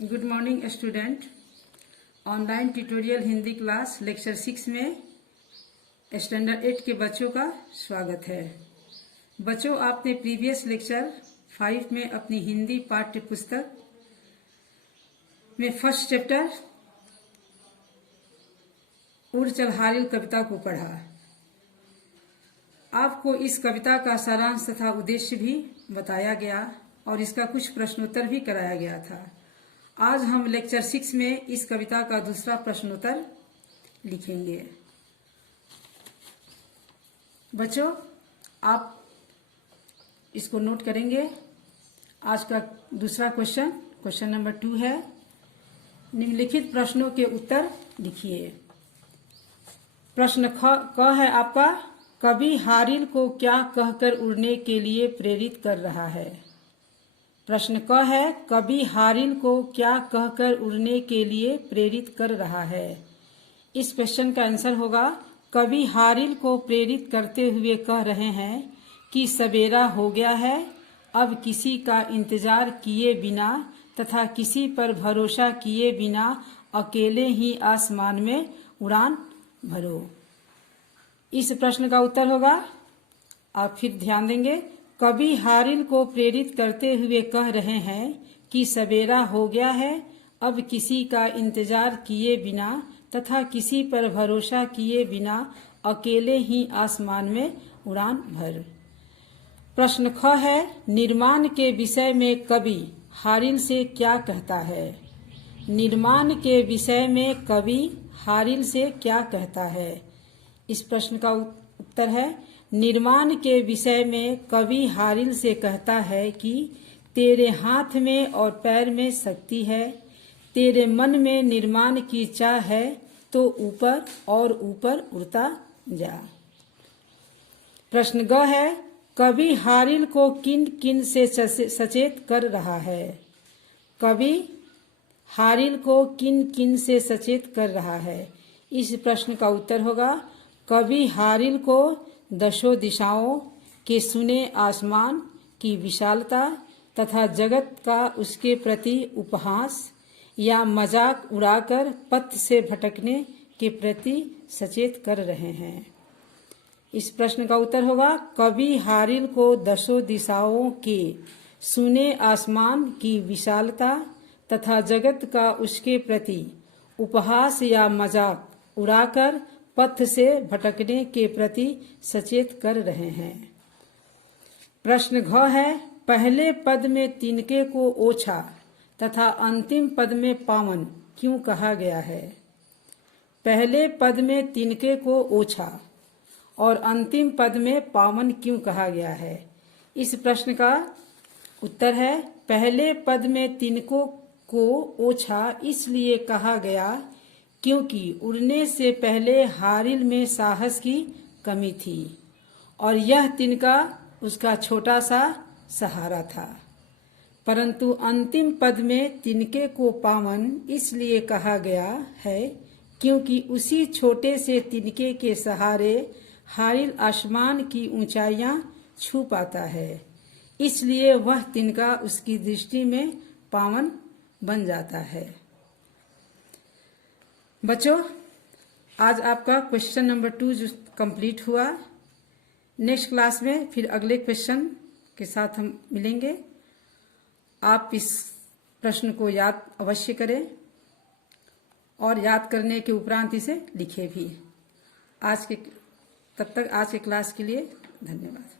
Good morning student. Online tutorial Hindi class lecture 6 में standard 8 के बच्चों का स्वागत है। बच्चों, आपने प्रीवियस लेक्चर 5 में अपनी हिंदी पाठ्य पुस्तक में फर्स्ट चैप्टर उड़ चल हारिल कविता को पढ़ा। आपको इस कविता का सारांश तथा उद्देश्य भी बताया गया और इसका कुछ प्रश्नोत्तर भी कराया गया था। आज हम लेक्चर 6 में इस कविता का दूसरा प्रश्नोत्तर लिखेंगे। बच्चों, आप इसको नोट करेंगे। आज का दूसरा क्वेश्चन नंबर 2 है। निम्नलिखित प्रश्नों के उत्तर लिखिए। प्रश्न क है आपका, कवि हारिल को क्या कहकर उड़ने के लिए प्रेरित कर रहा है। प्रश्न क है, कवि हारिल को क्या कहकर उड़ने के लिए प्रेरित कर रहा है। इस क्वेश्चन का आंसर होगा, कवि हारिल को प्रेरित करते हुए कह रहे हैं कि सवेरा हो गया है, अब किसी का इंतजार किए बिना तथा किसी पर भरोसा किए बिना अकेले ही आसमान में उड़ान भरो। इस प्रश्न का उत्तर होगा, आप फिर ध्यान देंगे, कवि हारिल को प्रेरित करते हुए कह रहे हैं कि सवेरा हो गया है, अब किसी का इंतजार किए बिना तथा किसी पर भरोसा किए बिना अकेले ही आसमान में उड़ान भर। प्रश्न ख है, निर्माण के विषय में कवि हारिल से क्या कहता है। निर्माण के विषय में कवि हारिल से क्या कहता है। इस प्रश्न का उत्तर है, निर्माण के विषय में कवि हारिल से कहता है कि तेरे हाथ में और पैर में शक्ति है, तेरे मन में निर्माण की चाह है, तो ऊपर और ऊपर उड़ता जा। प्रश्न ग है, कवि हारिल को किन किन से सचेत कर रहा है। कवि हारिल को किन किन से सचेत कर रहा है। इस प्रश्न का उत्तर होगा, कवि हारिल को दशों दिशाओं के सुने आसमान की विशालता तथा जगत का उसके प्रति उपहास या मजाक उड़ाकर पथ से भटकने के प्रति सचेत कर रहे हैं। इस प्रश्न का उत्तर होगा, कवि हारिल को दशों दिशाओं के सुने आसमान की विशालता तथा जगत का उसके प्रति उपहास या मजाक उड़ाकर पथ से भटकने के प्रति सचेत कर रहे हैं। प्रश्न घ है, पहले पद में तिनके को ओछा तथा अंतिम पद में पावन क्यों कहा गया है। पहले पद में तिनके को ओछा और अंतिम पद में पावन क्यों कहा गया है। इस प्रश्न का उत्तर है, पहले पद में तिनकों को ओछा इसलिए कहा गया क्योंकि उड़ने से पहले हारिल में साहस की कमी थी और यह तिनका उसका छोटा सा सहारा था। परंतु अंतिम पद में तिनके को पावन इसलिए कहा गया है क्योंकि उसी छोटे से तिनके के सहारे हारिल आसमान की ऊंचाइयां छू पाता है, इसलिए वह तिनका उसकी दृष्टि में पावन बन जाता है। बच्चों, आज आपका क्वेश्चन नंबर 2 जो कंप्लीट हुआ। नेक्स्ट क्लास में फिर अगले क्वेश्चन के साथ हम मिलेंगे। आप इस प्रश्न को याद अवश्य करें और याद करने के उपरांत इसे लिखें भी। तब तक आज के क्लास के लिए धन्यवाद।